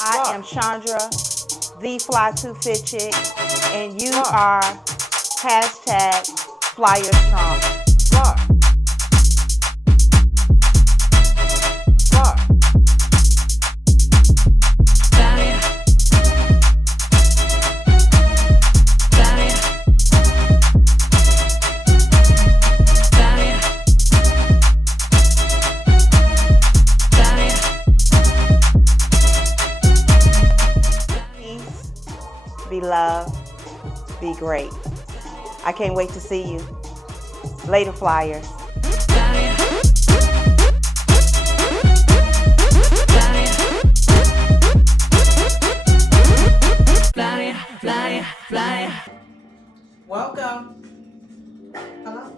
I am Chandra, the Fly to Fit Chick, and you are hashtag Flyer Strong. Be loved, be great. I can't wait to see you. Later, Flyers. Welcome. Hello.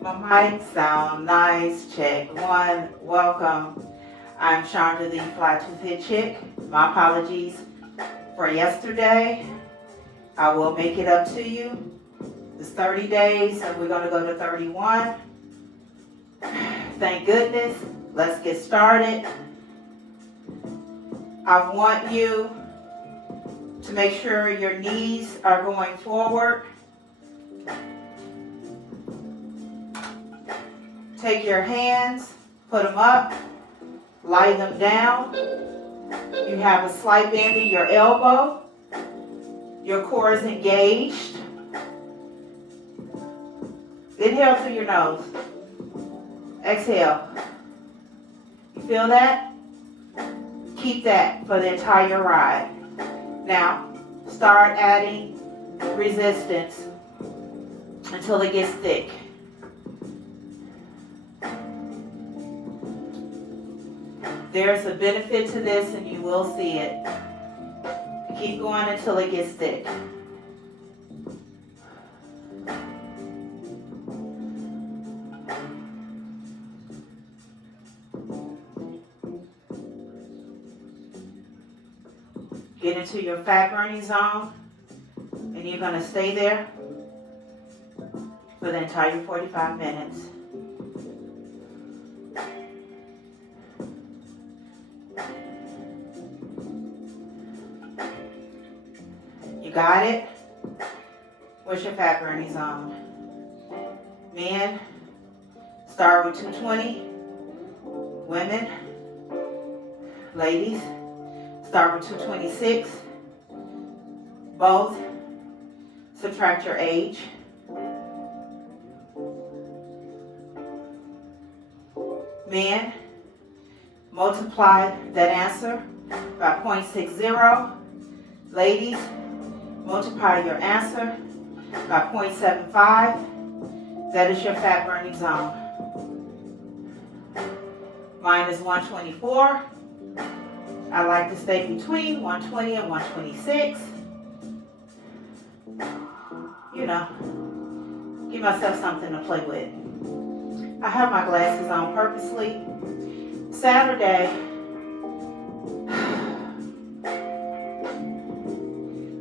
My mic sound nice. Check one. Welcome. I'm Chandra, the Fly to Fit Chick. My apologies for yesterday. I will make it up to you. It's 30 days, and we're going to go to 31. Thank goodness. Let's get started. I want you to make sure your knees are going forward. Take your hands, put them up. Lie them down. You have a slight bend in your elbow. Your core is engaged. Inhale through your nose. Exhale. You feel that? Keep that for the entire ride. Now, start adding resistance until it gets thick. There's a benefit to this, and you will see it. Keep going until it gets thick. Get into your fat burning zone, and you're going to stay there for the entire 45 minutes. Got it? What's your fat burning zone? Men, start with 220. Women, ladies, start with 226. Both, subtract your age. Men, multiply that answer by 0.60. Ladies, multiply your answer by 0.75. That is your fat burning zone. Mine is 124. I like to stay between 120 and 126. You know, give myself something to play with. I have my glasses on purposely. Saturday,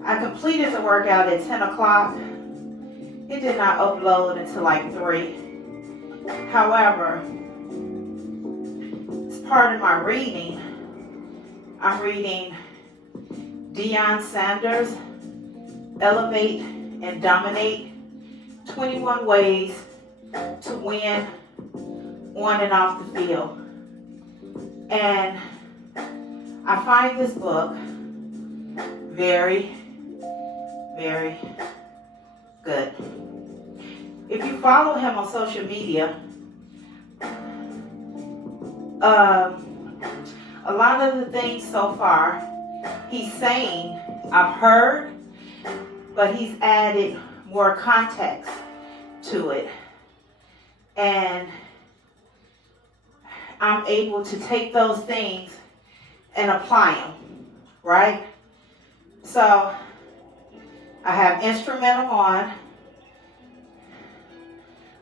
I completed the workout at 10 o'clock. It did not upload until like 3. However, as part of my reading, I'm reading Deion Sanders, Elevate and Dominate, 21 Ways to Win on and off the field. And I find this book very, very good. If you follow him on social media, a lot of the things so far he's saying, I've heard, but he's added more context to it. And I'm able to take those things and apply them, right? So I have instrumental on.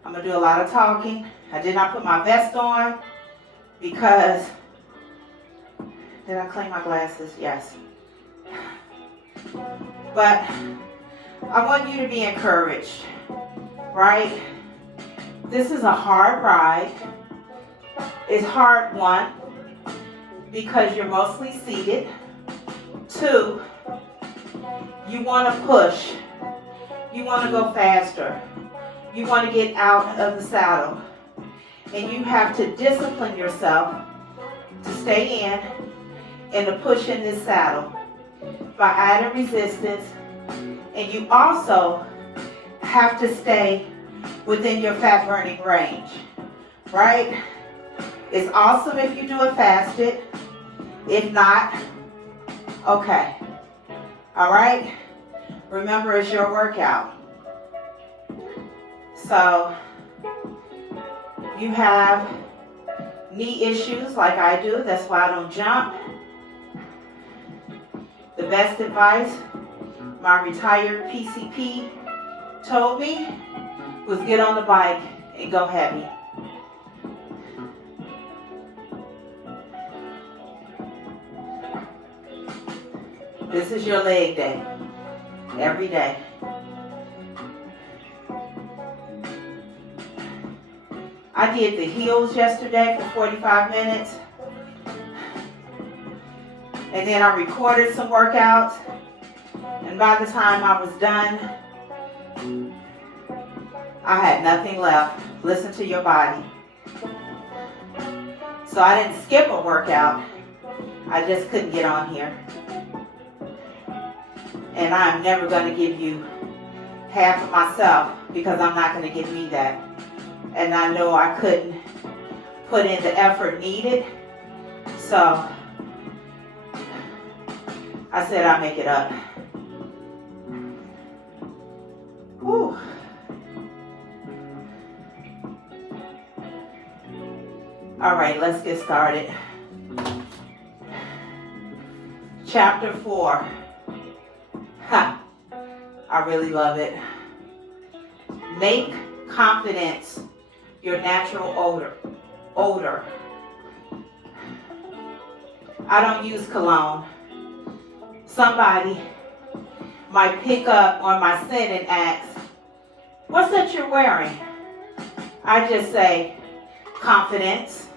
I'm going to do a lot of talking. I did not put my vest on because, did I clean my glasses? Yes. But I want you to be encouraged, right? This is a hard ride. is hard, one, because you're mostly seated. Two, you want to push. You want to go faster. You want to get out of the saddle. And you have to discipline yourself to stay in and to push in this saddle by adding resistance. And you also have to stay within your fat burning range, right? It's awesome if you do it fasted. If not, okay. All right? Remember, it's your workout. So, you have knee issues like I do. That's why I don't jump. The best advice my retired PCP told me was get on the bike and go heavy. This is your leg day, every day. I did the heels yesterday for 45 minutes. And then I recorded some workouts. And by the time I was done, I had nothing left. Listen to your body. So I didn't skip a workout. I just couldn't get on here. And I'm never going to give you half of myself because I'm not going to give me that. And I know I couldn't put in the effort needed. So I said I'll make it up. Whew. All right, let's get started. Chapter 4. I really love it. Make confidence your natural odor. I don't use cologne. Somebody might pick up on my scent and ask, what's that you're wearing? I just say, confidence.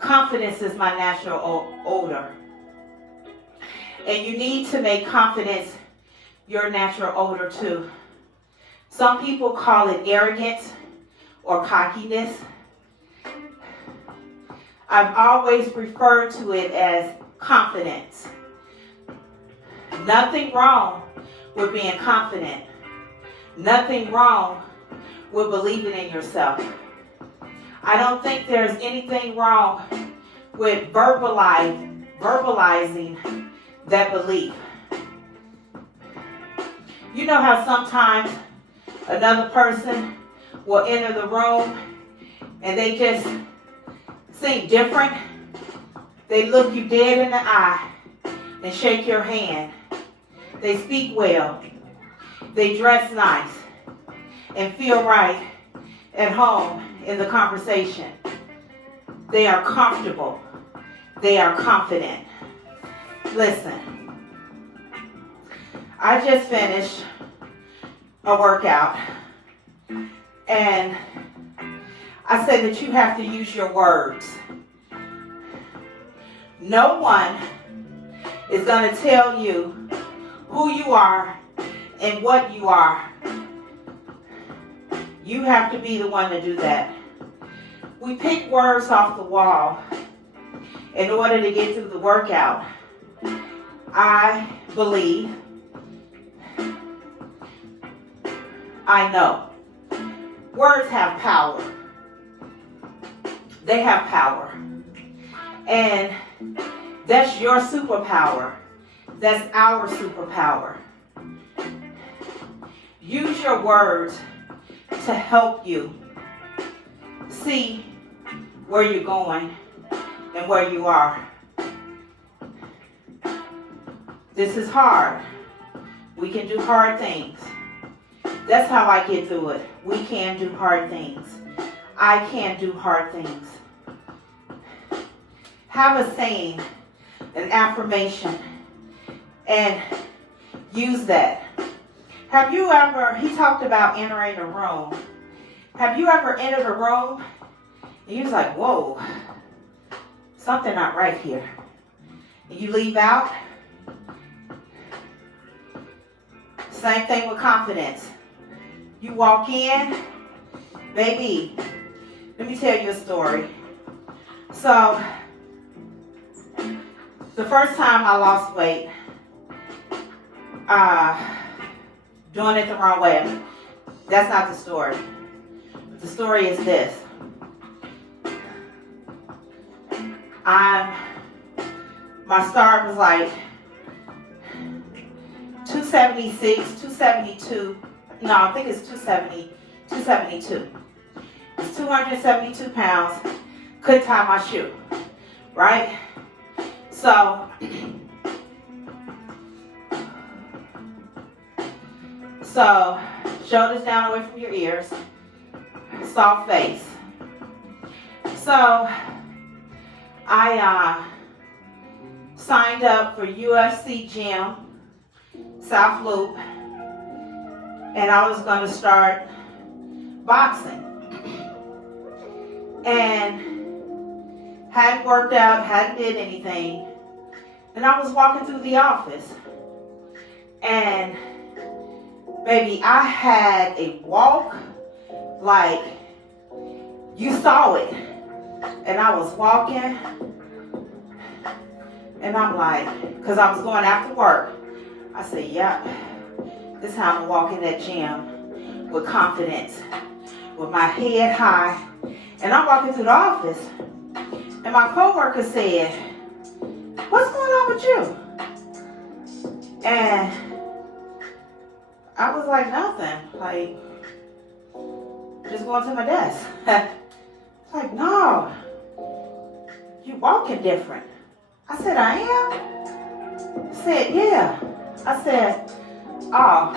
Confidence is my natural odor. And you need to make confidence your natural odor too. Some people call it arrogance or cockiness. I've always referred to it as confidence. Nothing wrong with being confident. Nothing wrong with believing in yourself. I don't think there's anything wrong with verbalizing that belief. You know how sometimes another person will enter the room and they just seem different? They look you dead in the eye and shake your hand. They speak well. They dress nice and feel right at home in the conversation. They are comfortable. They are confident. Listen, I just finished a workout and I said that you have to use your words. No one is going to tell you who you are and what you are. You have to be the one to do that. We pick words off the wall in order to get through the workout. I believe. I know. Words have power. They have power. And that's your superpower. That's our superpower. Use your words to help you see where you're going and where you are. This is hard. We can do hard things. That's how I get through it. We can do hard things. I can do hard things. Have a saying, an affirmation, and use that. Have you ever, he talked about entering a room. Have you ever entered a room And you're like, whoa, something not right here. And you leave out. Same thing with confidence. You walk in, baby, let me tell you a story. So, the first time I lost weight, doing it the wrong way. That's not the story. The story is this. My start was like 276, 272. No, I think it's 270, 272. It's 272 pounds. Couldn't tie my shoe, right? So shoulders down away from your ears, soft face. So I signed up for UFC gym, South Loop, and I was going to start boxing. And hadn't worked out, hadn't did anything. And I was walking through the office. And baby, I had a walk like you saw it. And I was walking. And I'm like, because I was going after work. I said, yep, this time I'm walking that gym with confidence, with my head high. And I'm walking through the office. And my coworker said, what's going on with you? And I was like, nothing. Like, just going to my desk. It's like, no, you walking different. I said, I am? I said, yeah. I said, oh.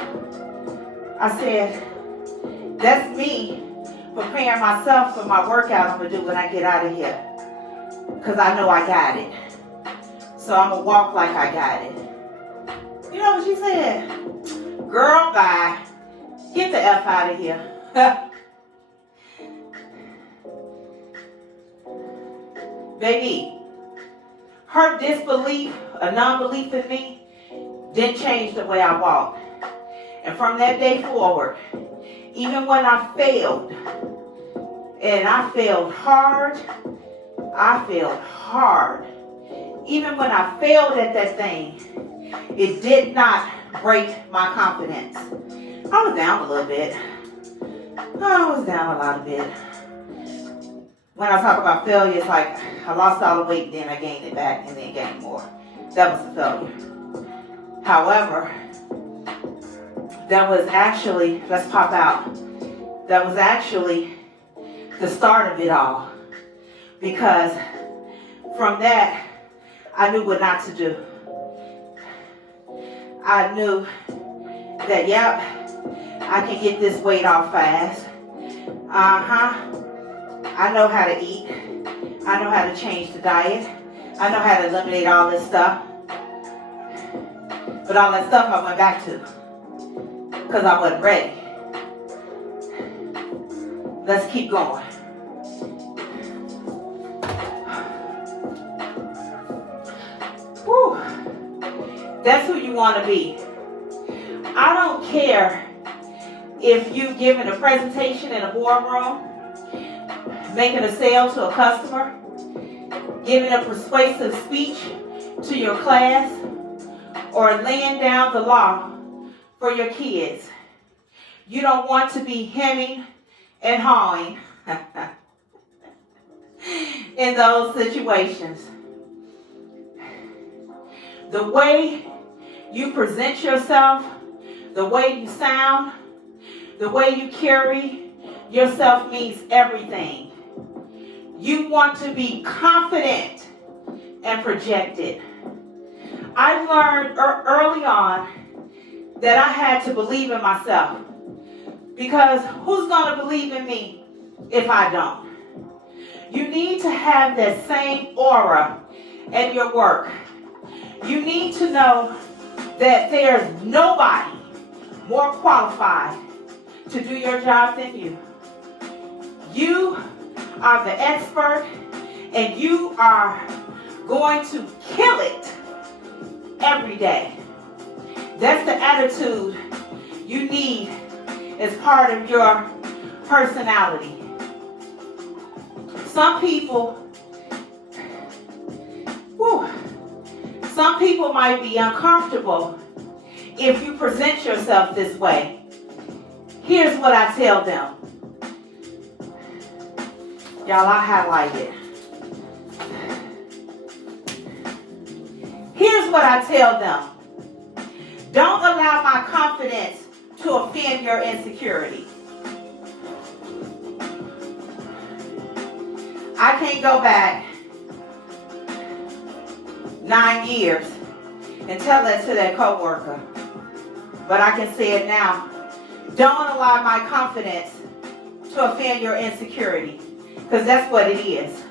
I said, that's me preparing myself for my workout I'm going to do when I get out of here. Because I know I got it. So I'm going to walk like I got it. You know what she said? Girl, bye. Get the F out of here. Baby, her disbelief, a non-belief in me, didn't change the way I walked. And from that day forward, even when I failed, and I failed hard, even when I failed at that thing, it did not break my confidence. I was down a little bit. I was down a lot of bit. When I talk about failure, it's like I lost all the weight, then I gained it back, and then gained more. That was a failure. However, that was actually, let's pop out. That was actually the start of it all. Because from that, I knew what not to do. I knew that, yep, I can get this weight off fast. I know how to eat. I know how to change the diet. I know how to eliminate all this stuff. But all that stuff I went back to because I wasn't ready. Let's keep going. Whew. That's who you want to be. I don't care if you're giving a presentation in a boardroom, making a sale to a customer, giving a persuasive speech to your class, or laying down the law for your kids. You don't want to be hemming and hawing in those situations. The way you present yourself, the way you sound, the way you carry yourself means everything. You want to be confident and projected. I learned early on that I had to believe in myself. Because who's going to believe in me if I don't? You need to have that same aura at your work. You need to know that there's nobody more qualified to do your job than you. You are the expert, and you are going to kill it every day. That's the attitude you need as part of your personality. Some people might be uncomfortable if you present yourself this way. Here's what I tell them. Y'all, I highlight it. Here's what I tell them. Don't allow my confidence to offend your insecurity. I can't go back 9 years and tell that to that coworker, but I can say it now. Don't allow my confidence to offend your insecurity, because that's what it is.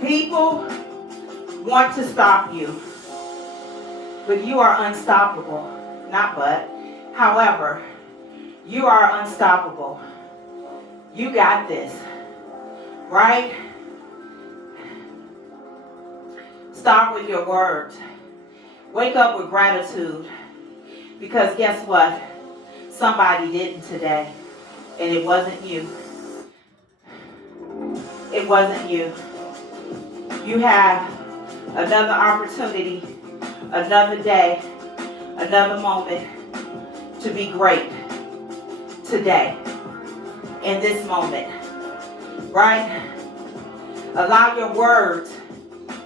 People want to stop you, but you are unstoppable. Not but. However, you are unstoppable. You got this. Right? Start with your words. Wake up with gratitude. Because guess what? Somebody didn't today. And it wasn't you. It wasn't you. You have another opportunity, another day, another moment to be great today, in this moment. Right? Allow your words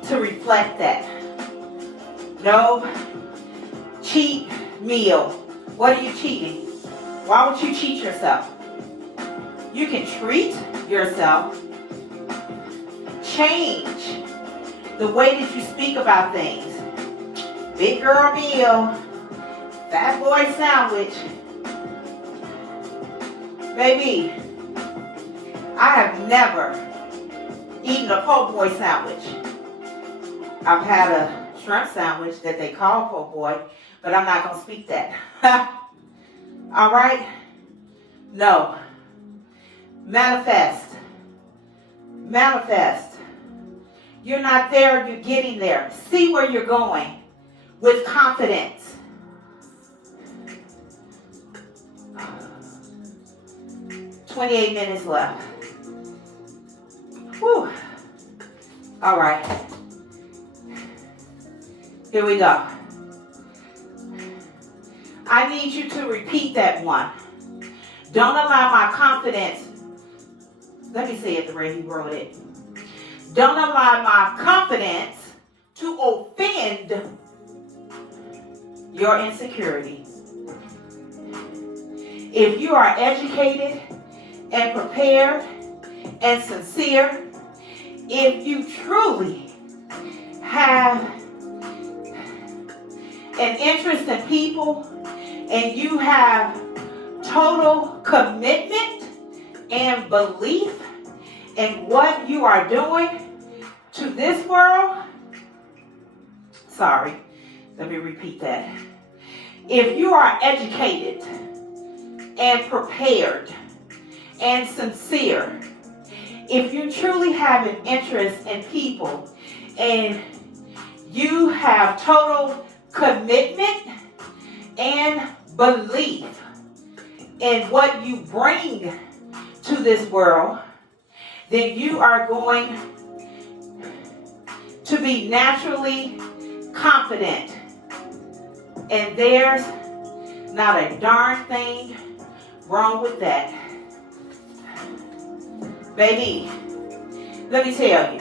to reflect that. No cheat meal. What are you cheating? Why would you cheat yourself? You can treat yourself. Change the way that you speak about things. Big girl meal, fat boy sandwich. Baby, I have never eaten a po' boy sandwich. I've had a shrimp sandwich that they call po' boy, but I'm not going to speak that. All right? No. Manifest. Manifest. You're not there, you're getting there. See where you're going with confidence. "28 minutes left. Whew. All right. Here we go. I need you to repeat that one. Don't allow my confidence. Let me say it the way he wrote it. Don't allow my confidence to offend your insecurity. If you are educated and prepared and sincere, if you truly have an interest in people and you have total commitment and belief in what you are doing to this world, let me repeat that. If you are educated and prepared and sincere, if you truly have an interest in people and you have total commitment and belief in what you bring to this world, then you are going to be naturally confident. And there's not a darn thing wrong with that. Baby, let me tell you,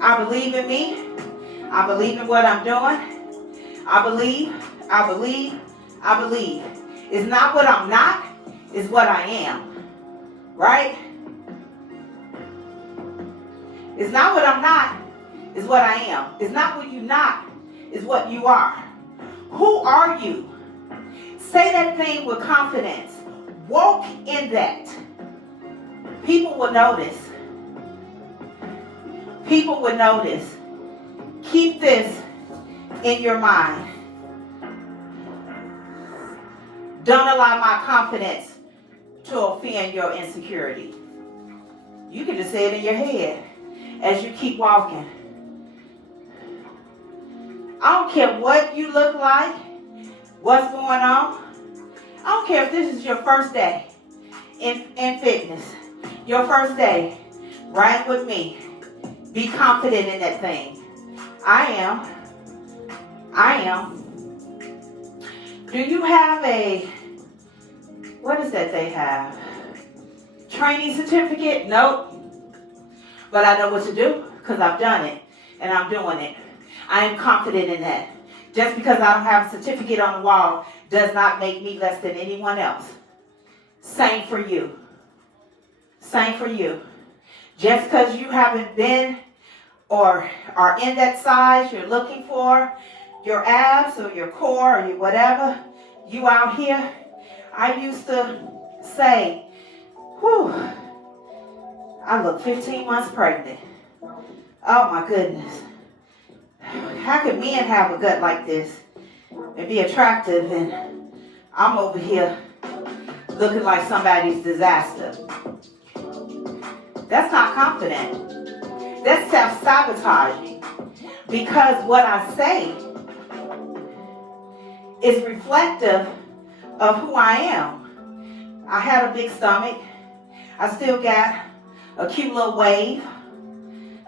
I believe in me. I believe in what I'm doing. I believe. It's not what I'm not, it's what I am. Right? It's not what I'm not, it's what I am. It's not what you're not, it's what you are. Who are you? Say that thing with confidence. Walk in that. People will notice. People will notice. Keep this in your mind. Don't allow my confidence to offend your insecurity. You can just say it in your head as you keep walking. I don't care what you look like, what's going on. I don't care if this is your first day in fitness, your first day riding with me. Be confident in that thing. I am. Do you have what is that they have? Training certificate? Nope. But I know what to do because I've done it and I'm doing it. I am confident in that. Just because I don't have a certificate on the wall does not make me less than anyone else. Same for you. Same for you. Just because you haven't been or are in that size you're looking for, your abs or your core or your whatever, you out here, I used to say, whew, I look 15 months pregnant. Oh my goodness. How can men have a gut like this and be attractive and I'm over here looking like somebody's disaster? That's not confident. That's self-sabotaging. Because what I say is reflective of who I am. I had a big stomach. I still got a cute little wave.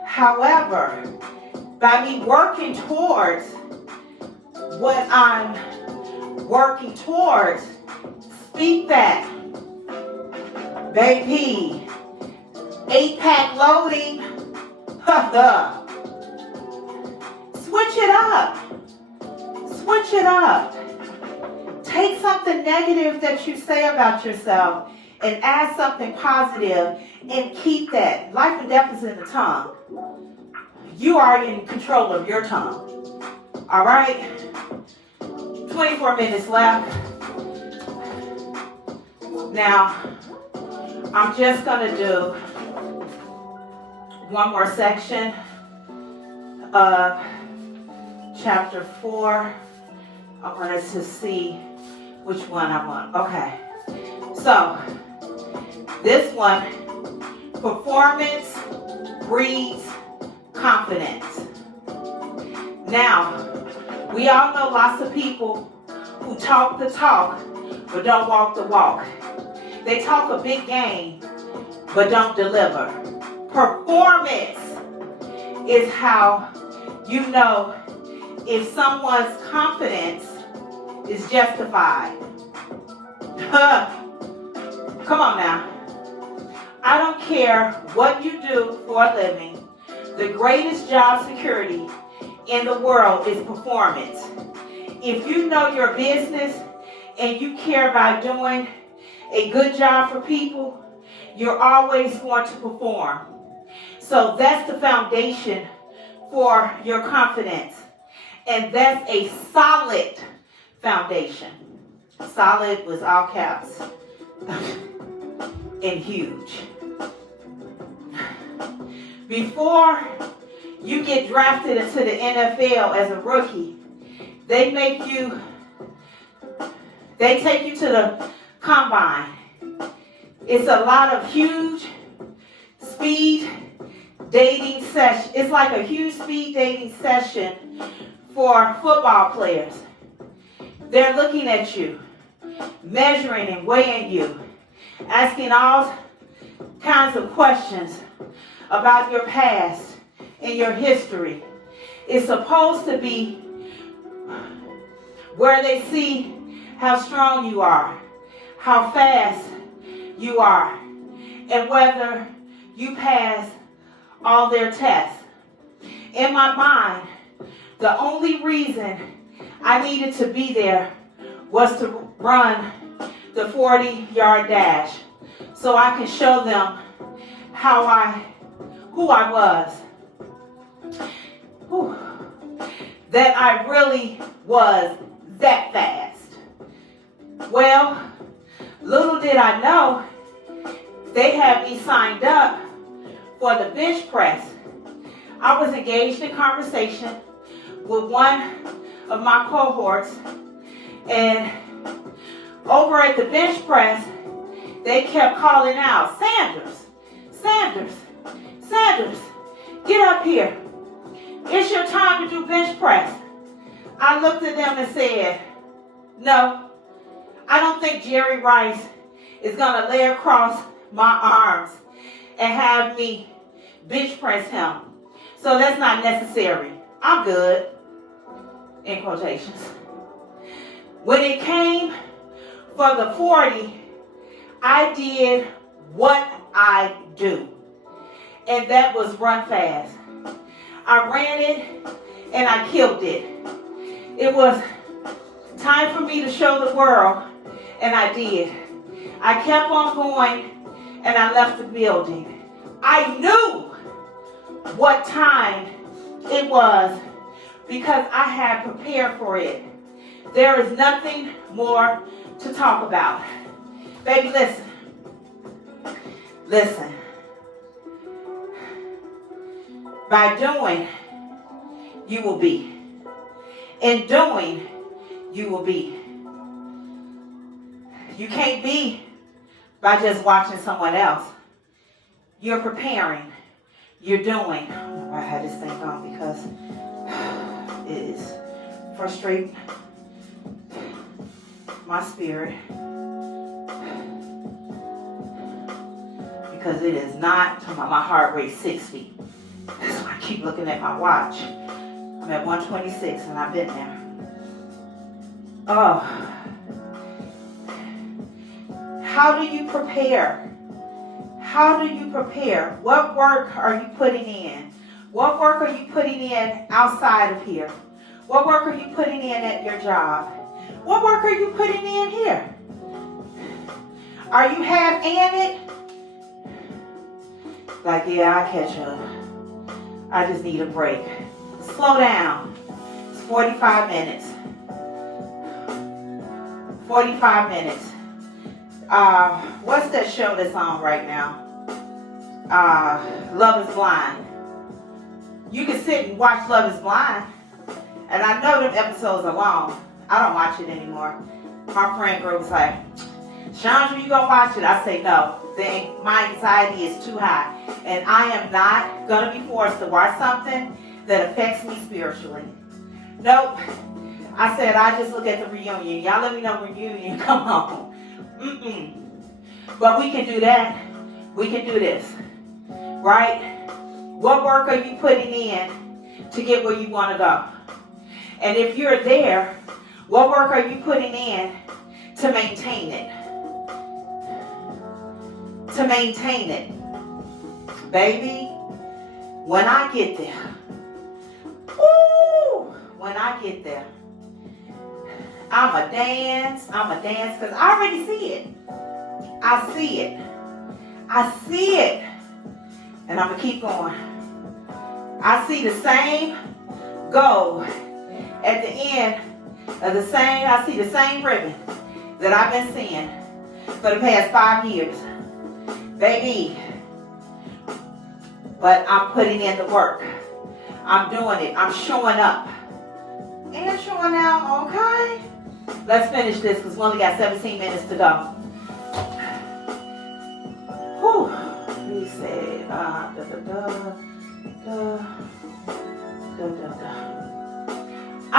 However, by me working towards what I'm working towards, speak that. Baby, 8-pack loading. Switch it up. Switch it up. Take something negative that you say about yourself and add something positive and keep that. Life and death is in the tongue. You are in control of your tongue. All right? 24 minutes left. Now, I'm just going to do one more section of chapter 4. I want us to see which one I want. Okay. So, this one, performance breeds confidence. Now, we all know lots of people who talk the talk but don't walk the walk. They talk a big game but don't deliver. Performance is how you know if someone's confidence is justified. Come on now. I don't care what you do for a living. The greatest job security in the world is performance. If you know your business and you care about doing a good job for people, you're always going to perform. So that's the foundation for your confidence. And that's a solid foundation. Solid was all caps and huge. Before you get drafted into the NFL as a rookie, they take you to the combine. It's a lot of huge speed dating session. It's like a huge speed dating session for football players. They're looking at you, measuring and weighing you, asking all kinds of questions about your past and your history. It's supposed to be where they see how strong you are, how fast you are, and whether you pass all their tests. In my mind, the only reason I needed to be there was to run the 40-yard dash so I can show them who I was. That I really was that fast. Well, little did I know, they had me signed up for the bench press. I was engaged in conversation with one of my cohorts, and over at the bench press, they kept calling out, Sanders, Sanders, Sanders, get up here. It's your time to do bench press. I looked at them and said, no, I don't think Jerry Rice is going to lay across my arms and have me bench press him. So that's not necessary. I'm good, in quotations. When it came for the 40, I did what I do, and that was run fast. I ran it and I killed it. It was time for me to show the world, and I did. I kept on going and I left the building. I knew what time it was because I had prepared for it. There is nothing more to talk about. Baby, listen. Listen. By doing, you will be. In doing, you will be. You can't be by just watching someone else. You're preparing. You're doing. I don't know why I had this thing on because it is frustrating my spirit. Because it is not, my heart rate 60. That's why I keep looking at my watch. I'm at 126 and I've been there. Oh. How do you prepare? How do you prepare? What work are you putting in? What work are you putting in outside of here? What work are you putting in at your job? What work are you putting in here? Are you half-in it? Like, yeah, I'll catch up. I just need a break. Slow down. It's 45 minutes. 45 minutes. What's that show that's on right now? Love is Blind. You can sit and watch Love is Blind. And I know them episodes are long. I don't watch it anymore. My friend group was like, Chandra, you gonna watch it? I say no. My anxiety is too high. And I am not gonna be forced to watch something that affects me spiritually. Nope. I said I just look at the reunion. Y'all let me know when reunion come home. But we can do that. We can do this. Right? What work are you putting in to get where you want to go? And if you're there, what work are you putting in to maintain it? To maintain it. Baby, when I get there, when I get there, I'ma dance, because I already see it. I see it. I see it. And I'm going to keep going. I see the same goal at the end of the same, I see the same ribbon that I've been seeing for the past 5 years. Baby, but I'm putting in the work. I'm doing it. I'm showing up. And showing out, okay? Let's finish this because we only got 17 minutes to go. Whew. He said, I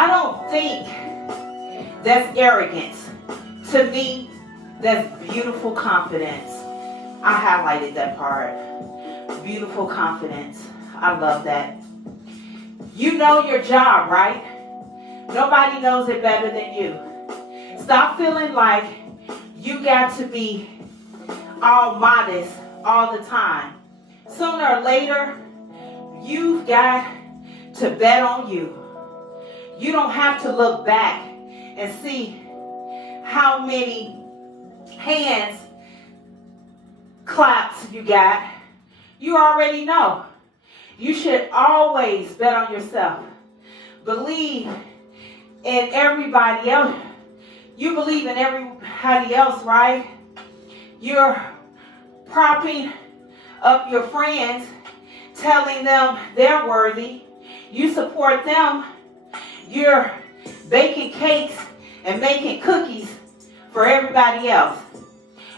don't think that's arrogance. To me, that's beautiful confidence. I highlighted that part. Beautiful confidence. I love that. You know your job, right? Nobody knows it better than you. Stop feeling like you got to be all modest all the time. Sooner or later, you've got to bet on you. You don't have to look back and see how many hands claps you got. You already know. You should always bet on yourself. Believe in everybody else. You believe in everybody else, right? You're propping up your friends, telling them they're worthy. You support them. You're baking cakes and making cookies for everybody else.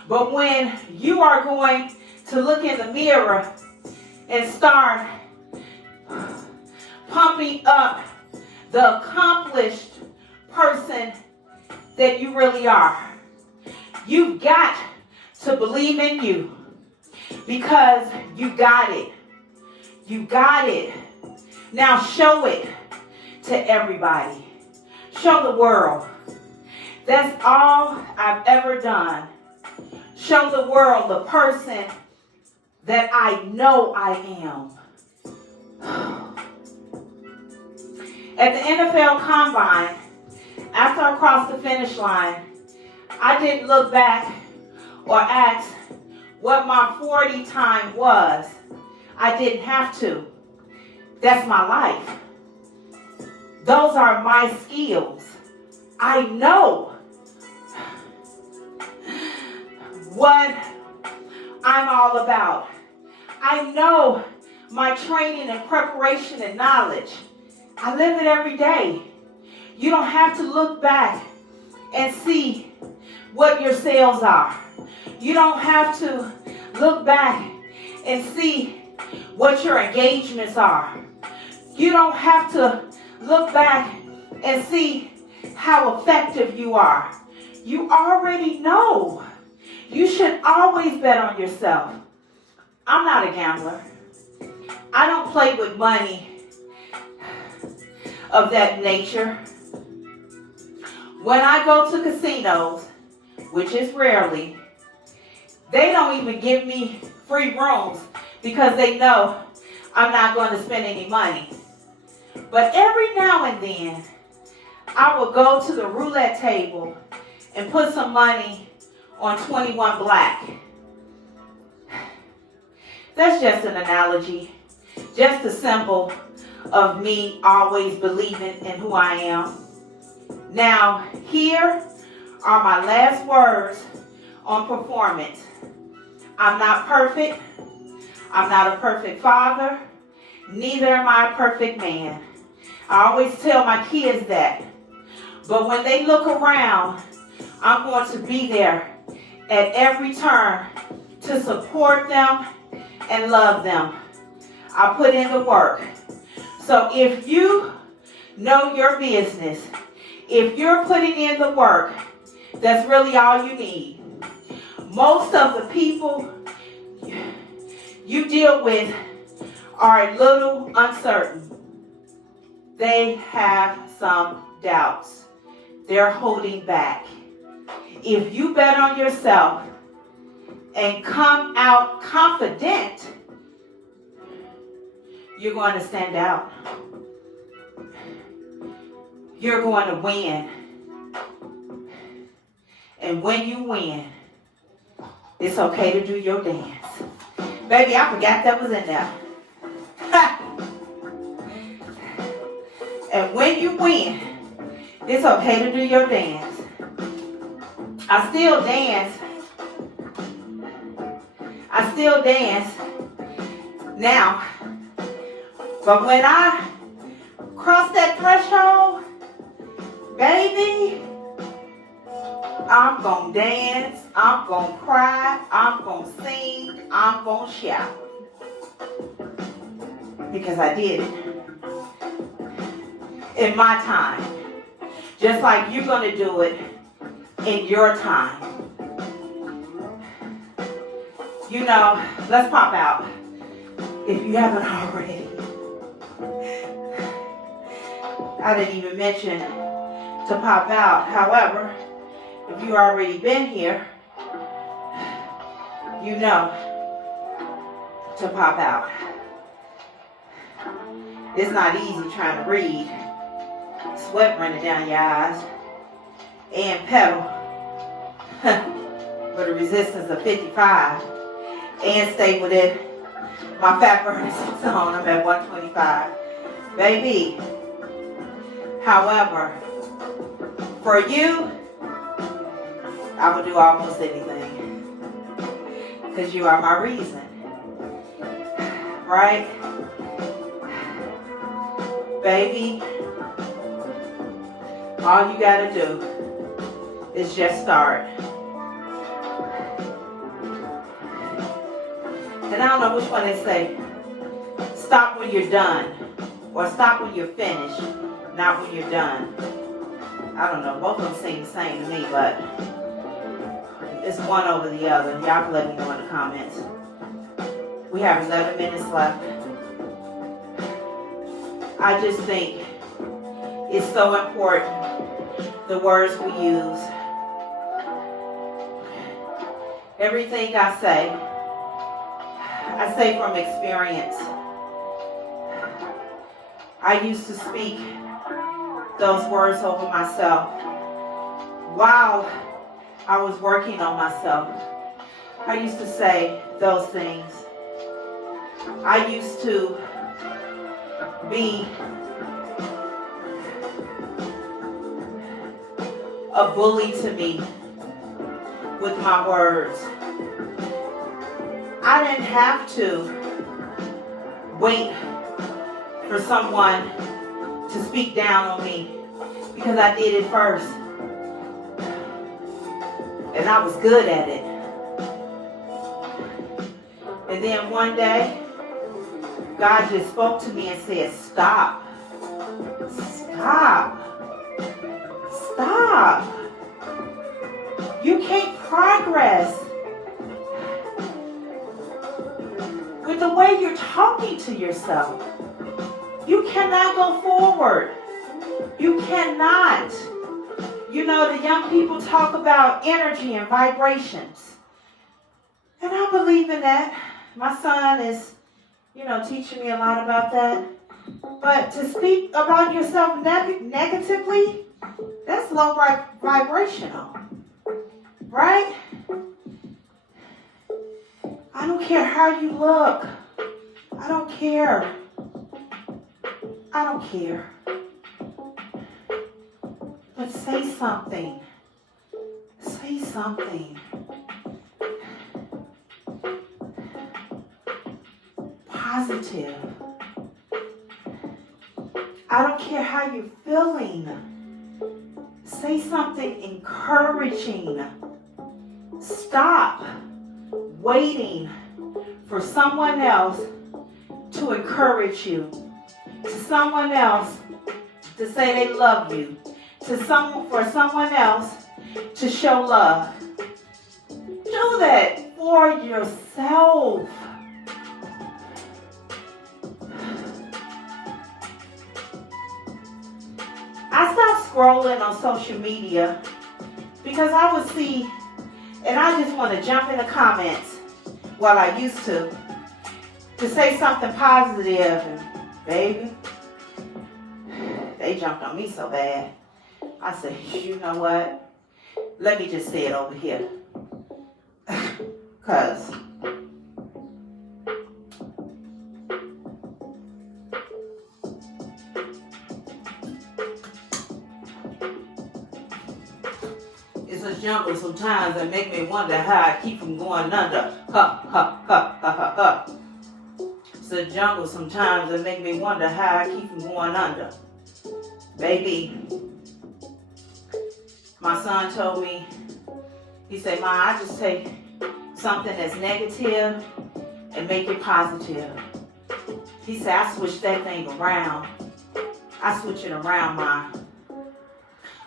But when you are going to look in the mirror and start pumping up the accomplished person that you really are, you've got to believe in you, because you got it. You got it. Now show it to everybody. Show the world. That's all I've ever done. Show the world the person that I know I am. At the NFL Combine, after I crossed the finish line, I didn't look back or ask what my 40 time was. I didn't have to. That's my life. Those are my skills. I know what I'm all about. I know my training and preparation and knowledge. I live it every day. You don't have to look back and see what your sales are. You don't have to look back and see what your engagements are. You don't have to look back and see how effective you are. You already know. You should always bet on yourself. I'm not a gambler. I don't play with money of that nature. When I go to casinos, which is rarely, they don't even give me free rooms because they know I'm not going to spend any money. But every now and then, I will go to the roulette table and put some money on 21 black. That's just an analogy, just a symbol of me always believing in who I am. Now, here are my last words on performance. I'm not perfect. I'm not a perfect father. Neither am I a perfect man. I always tell my kids that. But when they look around, I'm going to be there at every turn to support them and love them. I put in the work. So if you know your business, if you're putting in the work, that's really all you need. Most of the people you deal with are a little uncertain. They have some doubts. They're holding back. If you bet on yourself and come out confident, you're going to stand out. You're going to win. And when you win, it's okay to do your dance. Baby, I forgot that was in there. And when you win, it's okay to do your dance. I still dance. I still dance now. But when I cross that threshold, baby, I'm going to dance, I'm going to cry, I'm going to sing, I'm going to shout. Because I did it. In my time. Just like you're going to do it in your time. You know, let's pop out. If you haven't already. I didn't even mention to pop out. However, if you've already been here, you know to pop out. It's not easy trying to read. Sweat running down your eyes. And pedal. With a resistance of 55. And stay within my fat burning zone. I'm at 125. Baby. However, for you, I would do almost anything. Because you are my reason. Right? Baby, all you gotta do is just start. And I don't know which one they say. Stop when you're done. Or stop when you're finished, not when you're done. I don't know. Both of them seem the same to me, but it's one over the other. Y'all can let me know in the comments. We have 11 minutes left. I just think it's so important, the words we use. Everything I say from experience. I used to speak those words over myself while I was working on myself. I used to say those things. I used to be a bully to me with my words. I didn't have to wait for someone to speak down on me because I did it first. And I was good at it. And then one day, God just spoke to me and said, stop. Stop. Stop. You can't progress with the way you're talking to yourself. You cannot go forward. You cannot. You know, the young people talk about energy and vibrations. And I believe in that. My son is, teaching me a lot about that. But to speak about yourself negatively, that's low vibrational. Right? I don't care how you look. I don't care. I don't care. But say something. Say something. Positive. I don't care how you're feeling. Say something encouraging. Stop waiting for someone else to encourage you. To someone else to say they love you. For someone else to show love. Do that for yourself. I stopped scrolling on social media because I would see, and I just want to jump in the comments, well, I used to say something positive, and baby, they jumped on me so bad. I said, you know what? Let me just say it over here. Because it's a jungle sometimes that make me wonder how I keep from going under. Ha, ha, ha, ha, ha, ha. It's a jungle sometimes that make me wonder how I keep from going under. Baby, my son told me, he said, Ma, I just take something that's negative and make it positive. He said, I switch that thing around. I switch it around, Ma.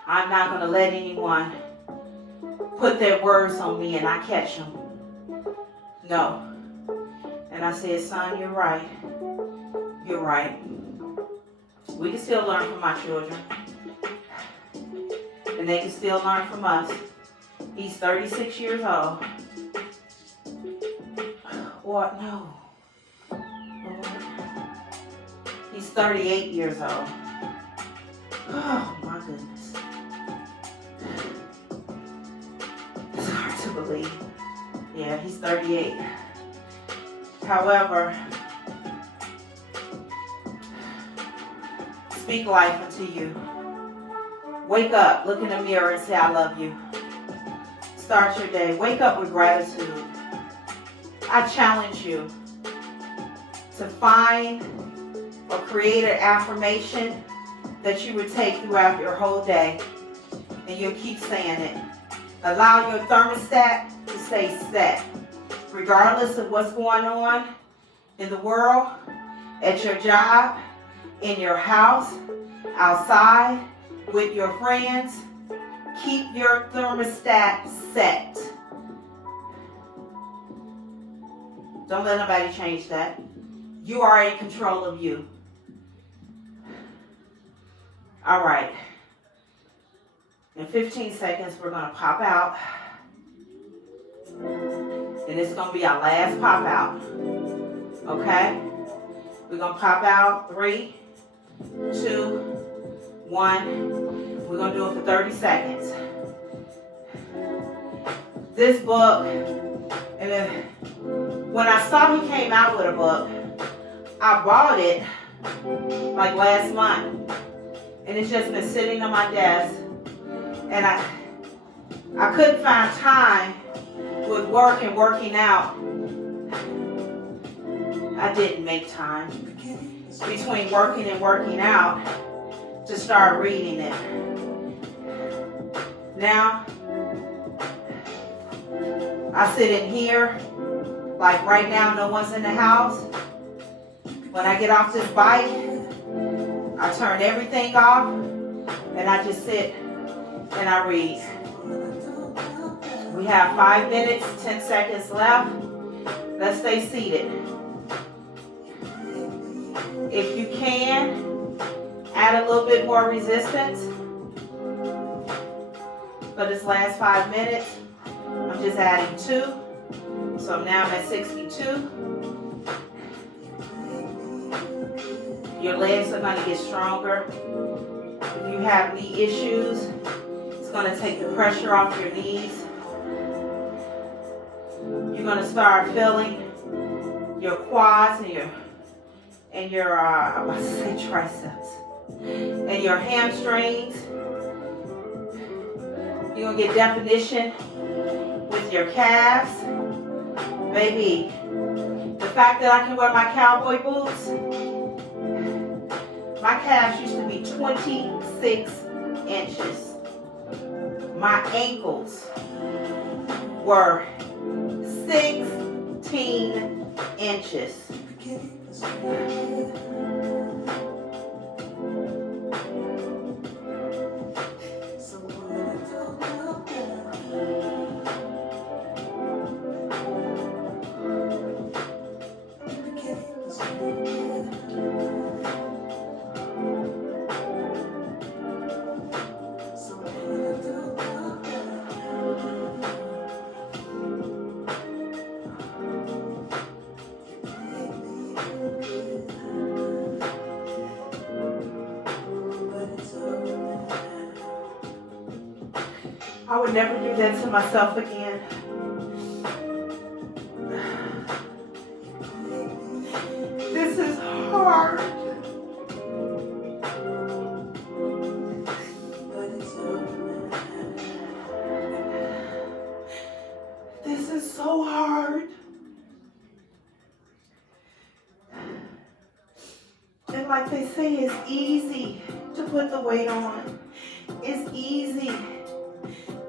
I'm not going to let anyone put their words on me and I catch them. No. And I said, son, you're right. You're right. We can still learn from our children. And they can still learn from us. He's 36 years old. What? No. Lord. He's 38 years old. Oh, my goodness. It's hard to believe. Yeah, he's 38. However, speak life into you. Wake up, look in the mirror and say, I love you. Start your day. Wake up with gratitude. I challenge you to find or create an affirmation that you would take throughout your whole day. And you'll keep saying it. Allow your thermostat to stay set. regardless of what's going on in the world, at your job, in your house, outside, with your friends. Keep your thermostat set. Don't let nobody change that. You are in control of you. All right. In 15 seconds, we're going to pop out. And this is going to be our last pop out. Okay? We're going to pop out. 3, 2, 1. We're going to do it for 30 seconds. This book, and when I saw he came out with a book, I bought it like last month. And it's just been sitting on my desk. And I couldn't find time with work and working out. I didn't make time between working and working out to start reading it. Now, I sit in here, like right now, no one's in the house. When I get off this bike, I turn everything off, and I just sit and I read. We have 5 minutes, 10 seconds left. Let's stay seated. If you can, add a little bit more resistance for this last 5 minutes. I'm just adding 2. So now I'm at 62. Your legs are going to get stronger. If you have knee issues, it's going to take the pressure off your knees. You're going to start feeling your quads and your I was about to say triceps, and your hamstrings. You're going to get definition with your calves. Baby, the fact that I can wear my cowboy boots, my calves used to be 26 inches. My ankles were 16 inches. I would never do that to myself again. This is hard. This is so hard. And like they say, it's easy to put the weight on. It's easy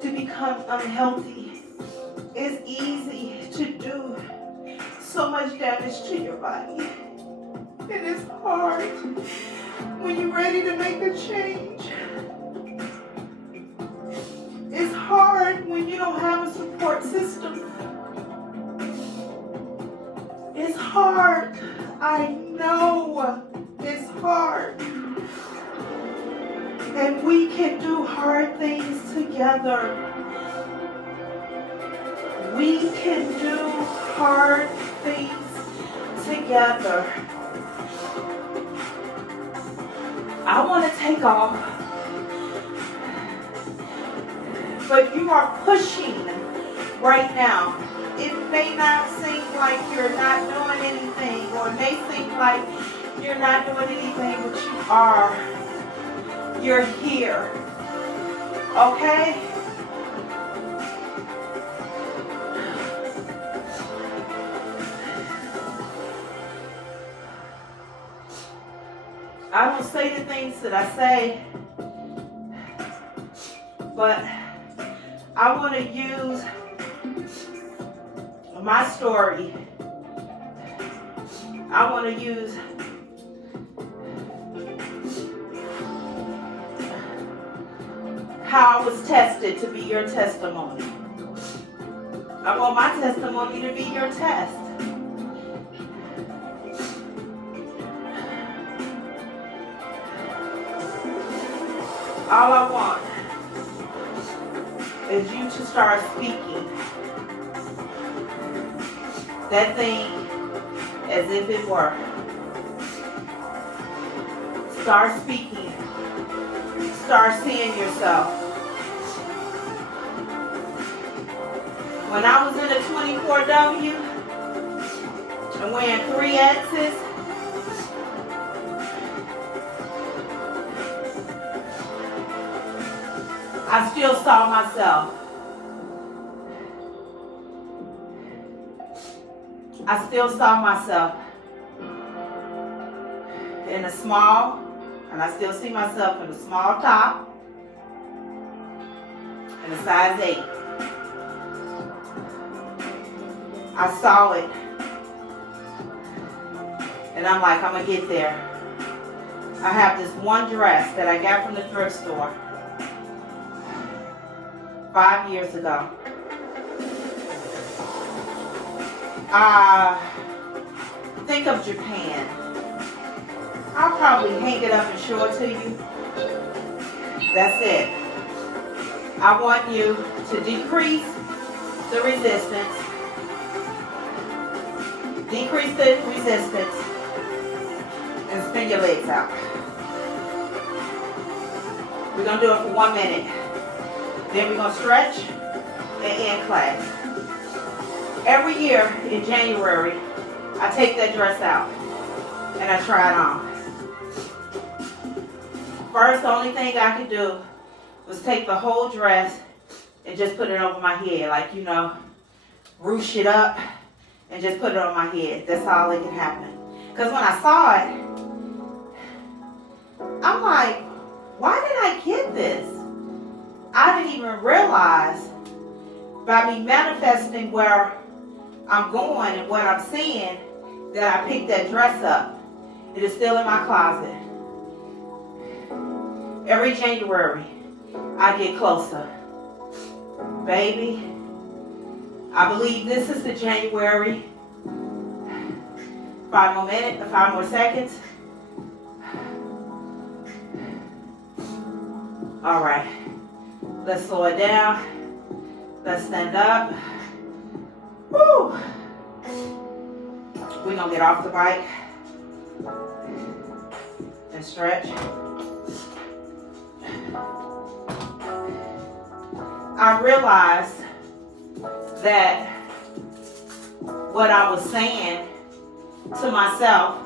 to become unhealthy. It's easy to do so much damage to your body. It is hard when you're ready to make a change. It's hard when you don't have a support system. It's hard. I know it's hard. And we can do hard things together. We can do hard things together. I want to take off, but you are pushing right now. It may not seem like you're not doing anything, or it may seem like you're not doing anything, but you are. You're here. Okay? I don't say the things that I say, but I want to use my story, I want to use how I was tested to be your testimony. I want my testimony to be your test. All I want is you to start speaking that thing as if it were. Start speaking. Start seeing yourself. When I was in a 24W and wearing 3X's, I still saw myself. I still saw myself in a small, and I still see myself in a small top and a size 8. I saw it, and I'm like, I'm gonna get there. I have this one dress that I got from the thrift store 5 years ago. Think of Japan. I'll probably hang it up and show it to you. That's it. I want you to decrease the resistance. Decrease the resistance and spin your legs out. We're going to do it for 1 minute. Then we're going to stretch and end class. Every year in January, I take that dress out and I try it on. First, the only thing I could do was take the whole dress and just put it over my head. Like, you know, ruche it up and just put it on my head. That's all that can happen. Because when I saw it, I'm like, why did I get this? I didn't even realize by me manifesting where I'm going and what I'm seeing that I picked that dress up. It is still in my closet. Every January, I get closer. Baby, I believe this is the January. 5 more minutes, 5 more seconds. All right, let's slow it down. Let's stand up. Woo! We're gonna get off the bike and stretch. I realized that what I was saying to myself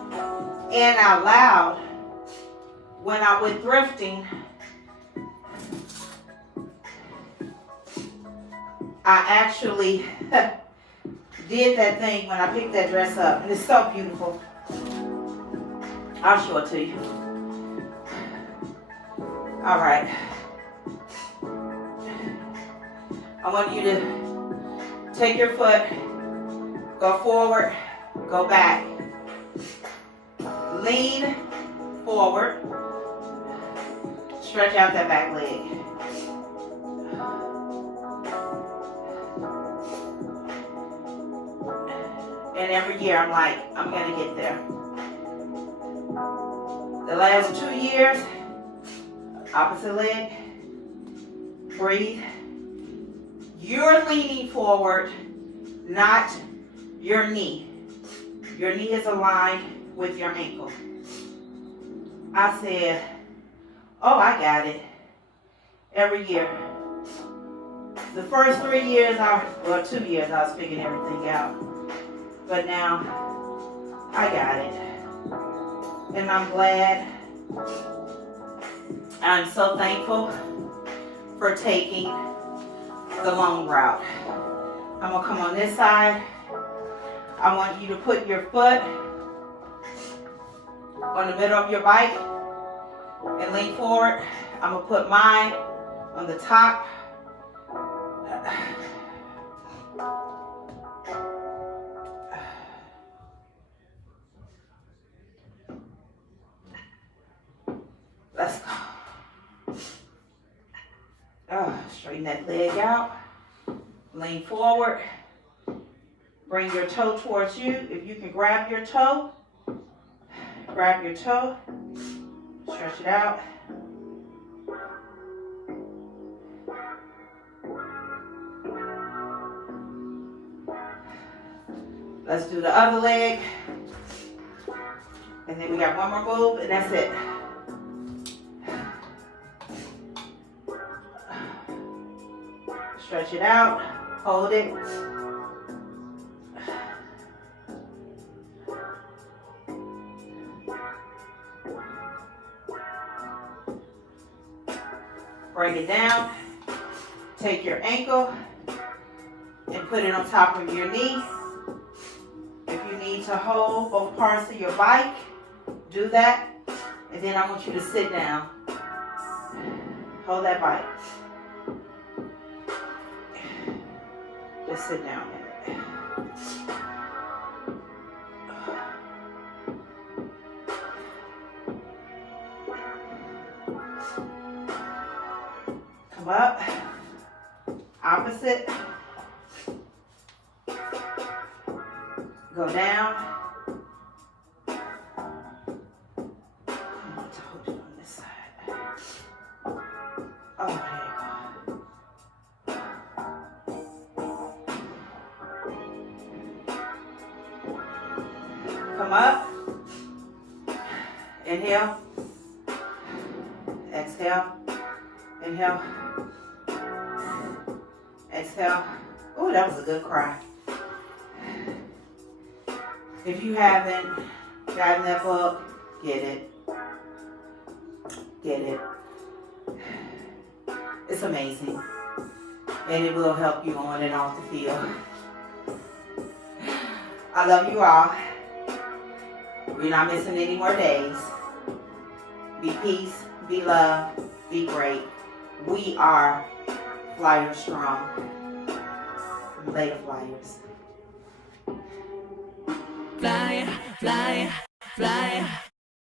and out loud when I went thrifting, I actually did that thing when I picked that dress up, and it's so beautiful. I'll show it to you. All right. I want you to take your foot, go forward, go back. Lean forward, stretch out that back leg. And every year I'm like, I'm gonna get there. The last 2 years, opposite leg, breathe. You're leaning forward, not your knee. Your knee is aligned with your ankle. I said, oh, I got it. Every year. The first 3 years, 2 years, I was figuring everything out. But now, I got it. And I'm glad. I'm so thankful for taking the long route. I'm going to come on this side. I want you to put your foot on the middle of your bike and lean forward. I'm going to put mine on the top. Straighten that leg out. Lean forward. Bring your toe towards you. If you can grab your toe, grab your toe. Stretch it out. Let's do the other leg. And then we got one more move, and that's it. Stretch it out. Hold it. Break it down. Take your ankle and put it on top of your knee. If you need to hold both parts of your bike, do that. And then I want you to sit down. Hold that bike. Just sit down in it. Come up. Opposite. Go down. I want to hold it on this side. Oh, there you go. Come up. Inhale. Exhale. Inhale. Exhale. Oh, that was a good cry. If you haven't gotten that book, get it. Get it. It's amazing. And it will help you on and off the field. I love you all. We're not missing any more days. Be peace, be love, be great. We are Flyer Strong. Later, Flyers. Fly, fly, fly.